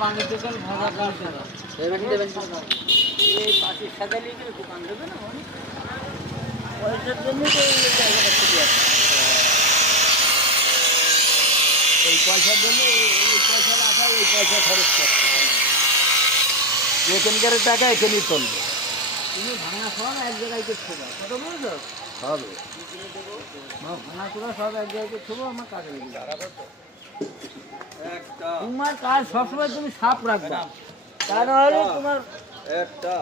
পানি দোকান ভাজা এই পাশে সাজালি দোকান দেবে না পয়সার জন্য তো এই জায়গাটা খুবই আছে এই পয়সার জন্য এই পয়সা রাখা ওই পয়সা খরচ করছে এখানকার টাকা এখানেই চলবে তুমি ভাঙা সব এক জায়গায় ছোবা কত বলছো হবে ভাঙা চোরা সব এক জায়গায় ছোবো আমার কাজে তোমার কাজ সবসময় তুমি সাপ রাখবে তা নাহলে তোমার একটা